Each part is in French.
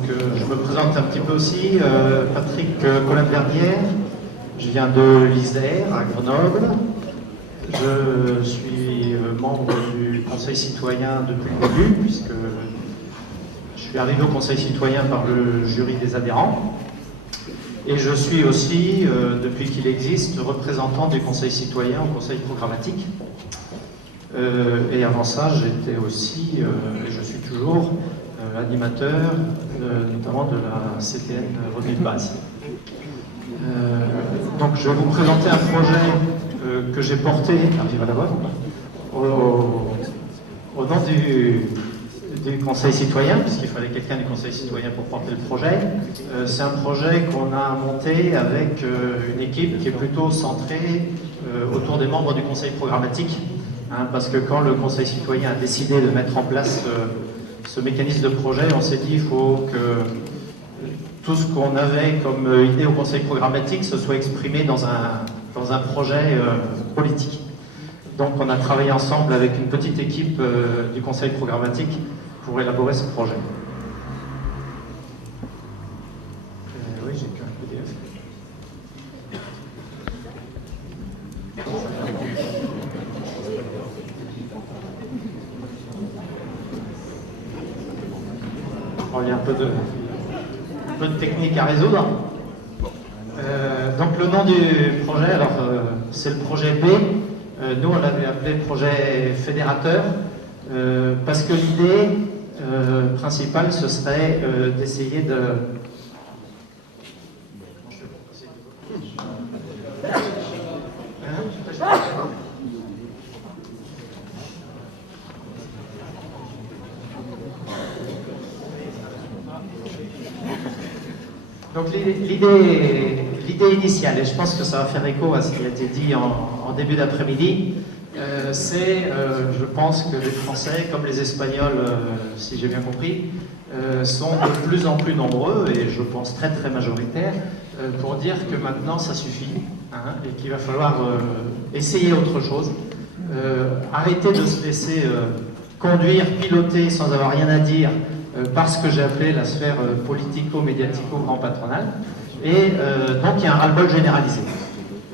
Je me présente un petit peu aussi, Patrick Colin-Verdière, je viens de l'Isère, à Grenoble. Je suis membre du Conseil citoyen depuis le début, puisque je suis arrivé au Conseil citoyen par le jury des adhérents. Et je suis aussi, depuis qu'il existe, représentant du Conseil citoyen au Conseil programmatique. Et avant ça, j'étais aussi, et je suis toujours, animateur, notamment de la CTN Revue de Base. Donc je vais vous présenter un projet que j'ai porté, arrive à la voix, au nom du Conseil citoyen, puisqu'il fallait quelqu'un du Conseil citoyen pour porter le projet. C'est un projet qu'on a monté avec une équipe qui est plutôt centrée autour des membres du Conseil programmatique, parce que quand le Conseil citoyen a décidé de mettre en place ce mécanisme de projet, on s'est dit qu'il faut que tout ce qu'on avait comme idée au Conseil programmatique se soit exprimé dans un projet politique. Donc on a travaillé ensemble avec une petite équipe du Conseil programmatique pour élaborer ce projet. Oui, j'ai qu'un PDF. Bon, il y a un peu de technique à résoudre. Donc le nom du projet, alors c'est le projet B. Nous on l'avait appelé projet fédérateur parce que l'idée principale ce serait d'essayer de... Donc l'idée initiale, et je pense que ça va faire écho à ce qui a été dit en début d'après-midi, c'est, je pense que les Français, comme les Espagnols, si j'ai bien compris, sont de plus en plus nombreux, et je pense très très majoritaires, pour dire que maintenant ça suffit, et qu'il va falloir essayer autre chose, arrêter de se laisser conduire, piloter sans avoir rien à dire, par ce que j'ai appelé la sphère politico-médiatico-grand patronal. Et donc il y a un ras-le-bol généralisé.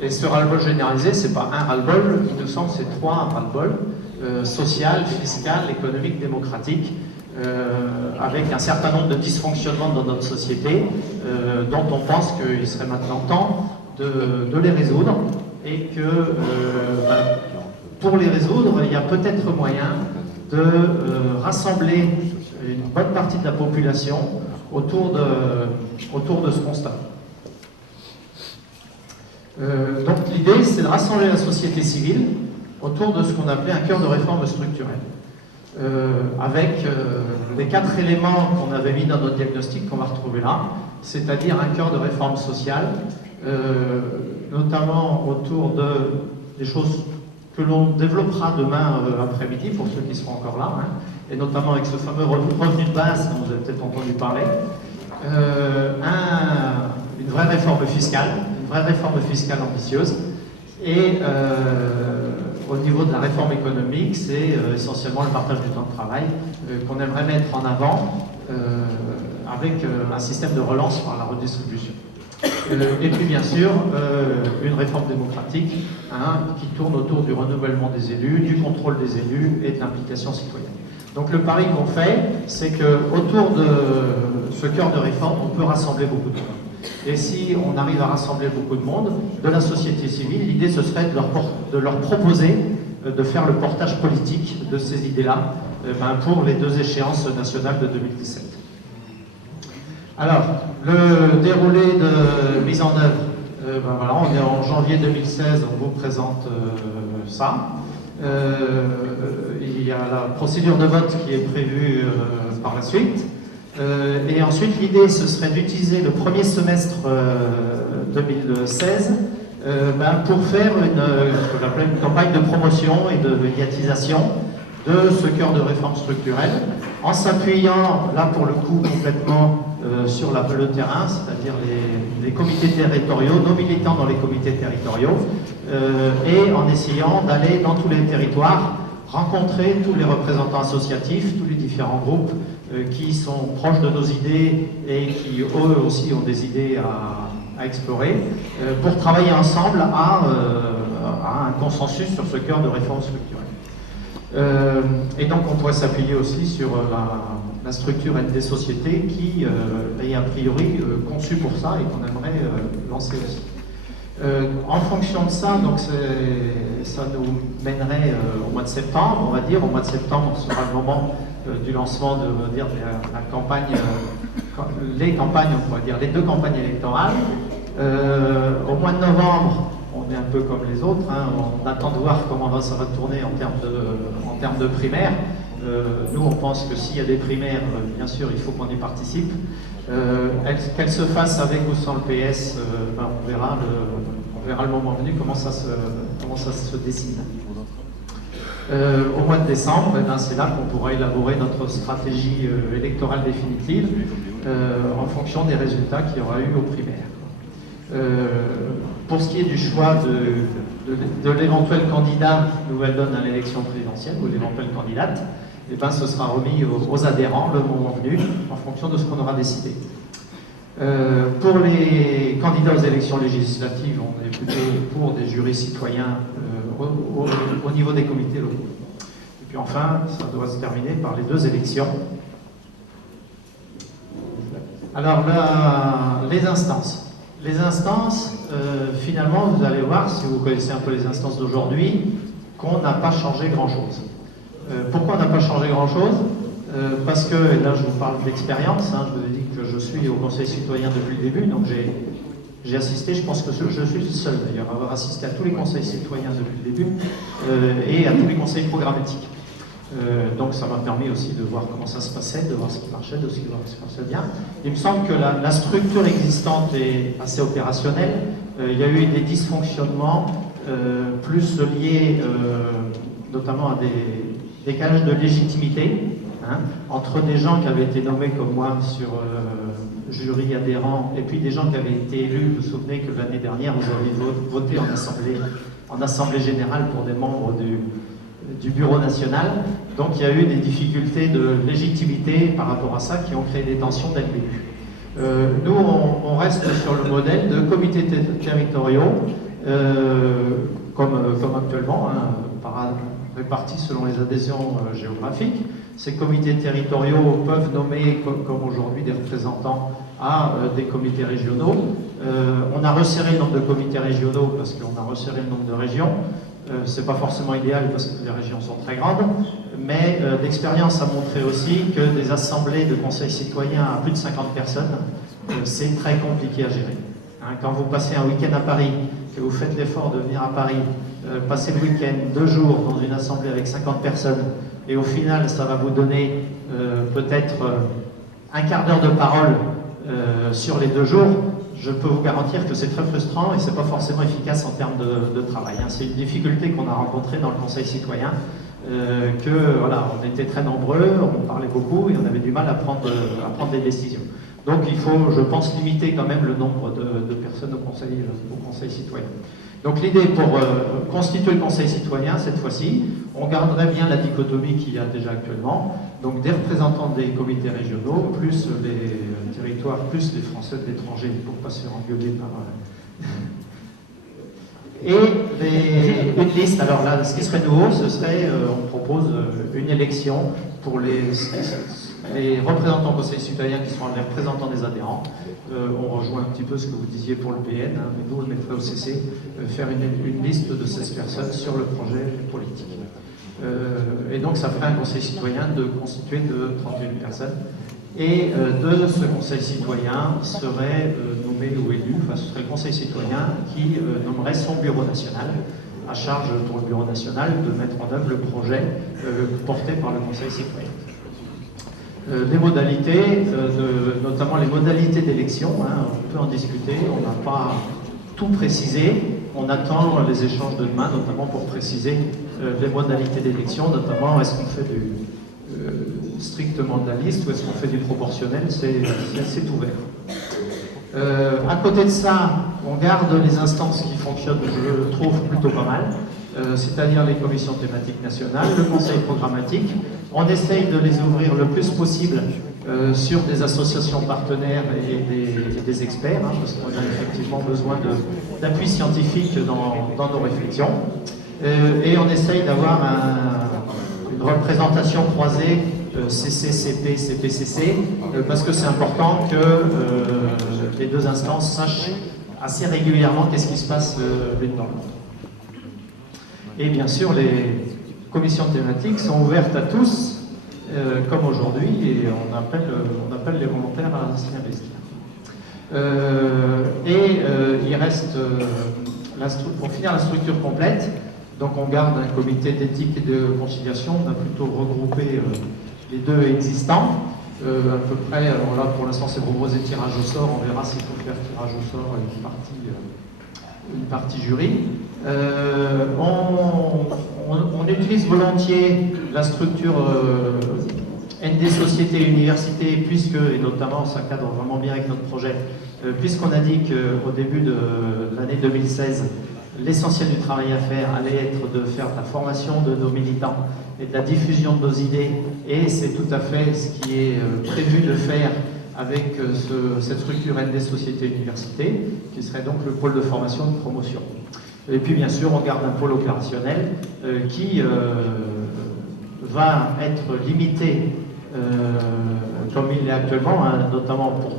Et ce ras-le-bol généralisé, c'est pas un ras-le-bol, il nous semble c'est trois ras-le-bol, social, fiscal, économique, démocratique, avec un certain nombre de dysfonctionnements dans notre société, dont on pense qu'il serait maintenant temps de les résoudre, et que pour les résoudre, il y a peut-être moyen de rassembler une bonne partie de la population autour de ce constat. Donc l'idée, c'est de rassembler la société civile autour de ce qu'on appelait un cœur de réforme structurelle, avec les 4 éléments qu'on avait mis dans notre diagnostic qu'on va retrouver là, c'est-à-dire un cœur de réforme sociale, notamment autour des choses que l'on développera demain après-midi, pour ceux qui seront encore là, et notamment avec ce fameux revenu de base dont vous avez peut-être entendu parler, une vraie réforme fiscale ambitieuse, et au niveau de la réforme économique, c'est essentiellement le partage du temps de travail qu'on aimerait mettre en avant avec un système de relance par la redistribution. Et puis bien sûr, une réforme démocratique qui tourne autour du renouvellement des élus, du contrôle des élus et de l'implication citoyenne. Donc le pari qu'on fait, c'est qu'autour de ce cœur de réforme, on peut rassembler beaucoup de monde. Et si on arrive à rassembler beaucoup de monde, de la société civile, l'idée ce serait de leur proposer de faire le portage politique de ces idées-là pour les 2 échéances nationales de 2017. Alors, le déroulé de mise en œuvre, voilà, on est en janvier 2016, on vous présente ça. Il y a la procédure de vote qui est prévue par la suite. Et ensuite, l'idée, ce serait d'utiliser le premier semestre 2016 pour faire ce qu'on appelle une campagne de promotion et de médiatisation de ce cœur de réforme structurelle, en s'appuyant, là pour le coup, complètement sur le terrain, c'est-à-dire les comités territoriaux, nos militants dans les comités territoriaux, et en essayant d'aller dans tous les territoires, rencontrer tous les représentants associatifs, tous les différents groupes qui sont proches de nos idées et qui, eux aussi, ont des idées à explorer, pour travailler ensemble à un consensus sur ce cœur de réforme structurelle. Et donc, on pourrait s'appuyer aussi sur la structure des sociétés qui est a priori conçue pour ça et qu'on aimerait lancer aussi. En fonction de ça, donc ça nous mènerait au mois de septembre, on va dire. Au mois de septembre, ce sera le moment du lancement de la campagne, les campagnes, on pourrait dire, les 2 campagnes électorales. Au mois de novembre, on est un peu comme les autres, hein, on attend de voir comment ça va tourner en termes de primaires. Nous, on pense que s'il y a des primaires, bien sûr, il faut qu'on y participe. Qu'elles se fassent avec ou sans le PS, on verra le moment venu comment ça se dessine. Au mois de décembre, c'est là qu'on pourra élaborer notre stratégie électorale définitive en fonction des résultats qu'il y aura eu aux primaires. Pour ce qui est du choix de l'éventuel candidat nouvelle donne à l'élection présidentielle ou l'éventuelle candidate, eh ben, ce sera remis aux adhérents le moment venu en fonction de ce qu'on aura décidé. Pour les candidats aux élections législatives, on est plutôt pour des jurys citoyens au niveau des comités locaux. Et puis enfin, ça doit se terminer par les 2 élections. Alors là, les instances. Les instances, finalement, vous allez voir, si vous connaissez un peu les instances d'aujourd'hui, qu'on n'a pas changé grand-chose. Pourquoi on n'a pas changé grand-chose? Parce que, et là je vous parle d'expérience, hein, je vous ai dit que je suis au Conseil citoyen depuis le début, donc j'ai assisté, je pense que je suis le seul d'ailleurs à avoir assisté à tous les conseils citoyens depuis le début et à tous les conseils programmatiques. Donc ça m'a permis aussi de voir comment ça se passait, de voir ce qui marchait, de voir ce qui marchait bien. Il me semble que la structure existante est assez opérationnelle. Il y a eu des dysfonctionnements plus liés notamment à des décalages de légitimité entre des gens qui avaient été nommés comme moi sur jury adhérent et puis des gens qui avaient été élus. Vous vous souvenez que l'année dernière vous avez voté en assemblée générale pour des membres du bureau national. Donc il y a eu des difficultés de légitimité par rapport à ça qui ont créé des tensions dès le début. Nous on reste sur le modèle de comités territoriaux comme actuellement, répartis selon les adhésions géographiques. Ces comités territoriaux peuvent nommer, comme aujourd'hui, des représentants à des comités régionaux. On a resserré le nombre de comités régionaux parce qu'on a resserré le nombre de régions. C'est pas forcément idéal parce que les régions sont très grandes, mais l'expérience a montré aussi que des assemblées de conseils citoyens à plus de 50 personnes, c'est très compliqué à gérer. Quand vous passez un week-end à Paris, que vous faites l'effort de venir à Paris, passer le week-end 2 jours dans une assemblée avec 50 personnes, et au final ça va vous donner peut-être un quart d'heure de parole sur les 2 jours, je peux vous garantir que c'est très frustrant et c'est pas forcément efficace en termes de travail. C'est une difficulté qu'on a rencontrée dans le Conseil citoyen, voilà, on était très nombreux, on parlait beaucoup et on avait du mal à prendre des décisions. Donc il faut, je pense, limiter quand même le nombre de personnes au conseil citoyen. Donc l'idée pour constituer le conseil citoyen, cette fois-ci, on garderait bien la dichotomie qu'il y a déjà actuellement, donc des représentants des comités régionaux, plus les territoires, plus les Français de l'étranger, pour ne pas se faire engueuler par... Et une liste. Alors là, ce qui serait nouveau, ce serait, on propose une élection pour les représentants au conseil citoyen qui seront les représentants des adhérents. On rejoint un petit peu ce que vous disiez pour le PN, mais nous on le mettrait au CC, faire une liste de 16 personnes sur le projet politique. Et donc ça ferait un conseil citoyen constitué de 31 personnes. Et de ce conseil citoyen serait nommé ou élu, enfin ce serait le conseil citoyen qui nommerait son bureau national, à charge pour le bureau national de mettre en œuvre le projet porté par le conseil citoyen. Les modalités, notamment les modalités d'élection, on peut en discuter, on n'a pas tout précisé, on attend les échanges de demain, notamment pour préciser les modalités d'élection, notamment est-ce qu'on fait strictement de la liste ou est-ce qu'on fait du proportionnel, c'est ouvert. À côté de ça, on garde les instances qui fonctionnent, je le trouve plutôt pas mal. c'est-à-dire les commissions thématiques nationales, le conseil programmatique. On essaye de les ouvrir le plus possible sur des associations partenaires et des experts, hein, parce qu'on a effectivement besoin d'appui scientifique dans nos réflexions. Et on essaye d'avoir une représentation croisée CC, CP, CPCC, parce que c'est important que les deux instances sachent assez régulièrement qu'est-ce qui se passe l'une dans l'autre. Et bien sûr, les commissions thématiques sont ouvertes à tous, comme aujourd'hui, et on appelle les volontaires à s'y investir. Il reste, pour finir la structure complète, donc on garde un comité d'éthique et de conciliation, on a plutôt regroupé les deux existants, à peu près, alors là pour l'instant c'est proposé tirage au sort, on verra s'il faut faire tirage au sort et une partie jury. On utilise volontiers la structure ND Société Université, puisque, et notamment ça cadre vraiment bien avec notre projet, puisqu'on a dit qu'au début de l'année 2016, l'essentiel du travail à faire allait être de faire de la formation de nos militants et de la diffusion de nos idées, et c'est tout à fait ce qui est prévu de faire avec cette structure ND Société Université, qui serait donc le pôle de formation et de promotion. Et puis bien sûr, on garde un pôle opérationnel qui va être limité, comme il est actuellement, hein, notamment pour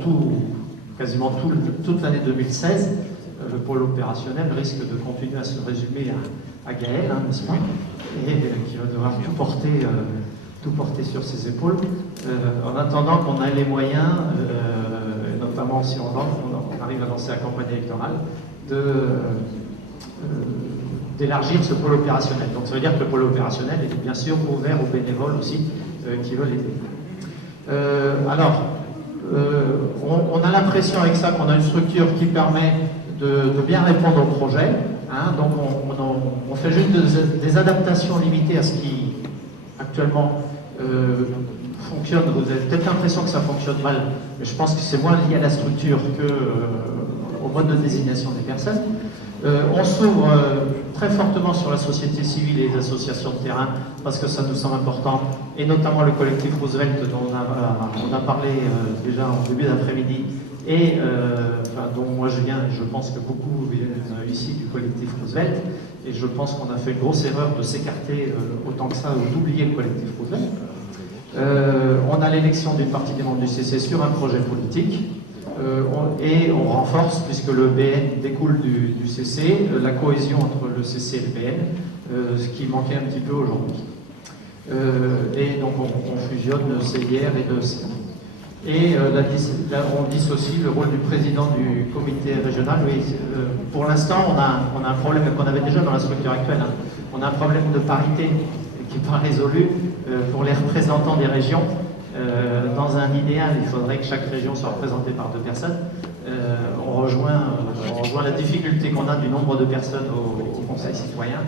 quasiment toute l'année 2016. Le pôle opérationnel risque de continuer à se résumer à Gaël, hein, n'est-ce pas, et qui va devoir tout porter sur ses épaules, en attendant qu'on ait les moyens, notamment si on arrive à lancer la campagne électorale, d'élargir ce pôle opérationnel. Donc ça veut dire que le pôle opérationnel est bien sûr ouvert aux bénévoles aussi qui veulent aider. On a l'impression avec ça qu'on a une structure qui permet de bien répondre au projet. Hein, donc on fait juste des adaptations limitées à ce qui actuellement fonctionne. Vous avez peut-être l'impression que ça fonctionne mal, mais je pense que c'est moins lié à la structure qu'au mode de désignation des personnes. On s'ouvre très fortement sur la société civile et les associations de terrain parce que ça nous semble important, et notamment le collectif Roosevelt dont on a parlé déjà en début d'après-midi, et dont moi je viens, et je pense que beaucoup viennent ici du collectif Roosevelt, et je pense qu'on a fait une grosse erreur de s'écarter autant que ça ou d'oublier le collectif Roosevelt. On a l'élection d'une partie des membres du CC sur un projet politique. Et on renforce, puisque le BN découle du CC, la cohésion entre le CC et le BN, ce qui manquait un petit peu aujourd'hui. Et donc on fusionne CIR et l'EC. Et on dissocie le rôle du président du comité régional. Oui, pour l'instant, on a un problème qu'on avait déjà dans la structure actuelle. Hein. On a un problème de parité qui n'est pas résolu pour les représentants des régions. Dans un idéal, il faudrait que chaque région soit représentée par 2 personnes. On rejoint la difficulté qu'on a du nombre de personnes au Conseil citoyen.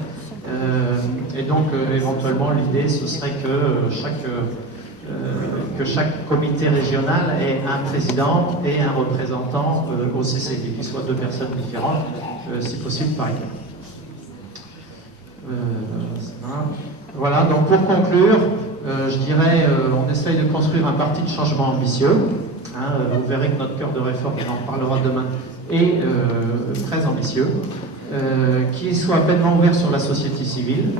Et donc, éventuellement, l'idée, ce serait que chaque comité régional ait un président et un représentant au CCD, qui soient 2 personnes différentes, si possible par ailleurs. Voilà, donc pour conclure, je dirais, on essaye de construire un parti de changement ambitieux. Hein, vous verrez que notre cœur de réforme, on en reparlera demain, est très ambitieux, qui soit pleinement ouvert sur la société civile,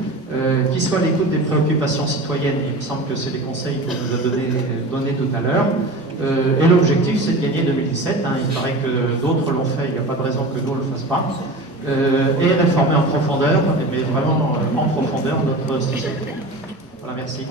qui soit à l'écoute des préoccupations citoyennes. Il me semble que c'est les conseils qu'on nous a donnés tout à l'heure. Et l'objectif, c'est de gagner 2017. Hein, il paraît que d'autres l'ont fait, il n'y a pas de raison que nous ne le fassions pas. Et réformer en profondeur, mais vraiment en profondeur, notre société. Voilà, merci.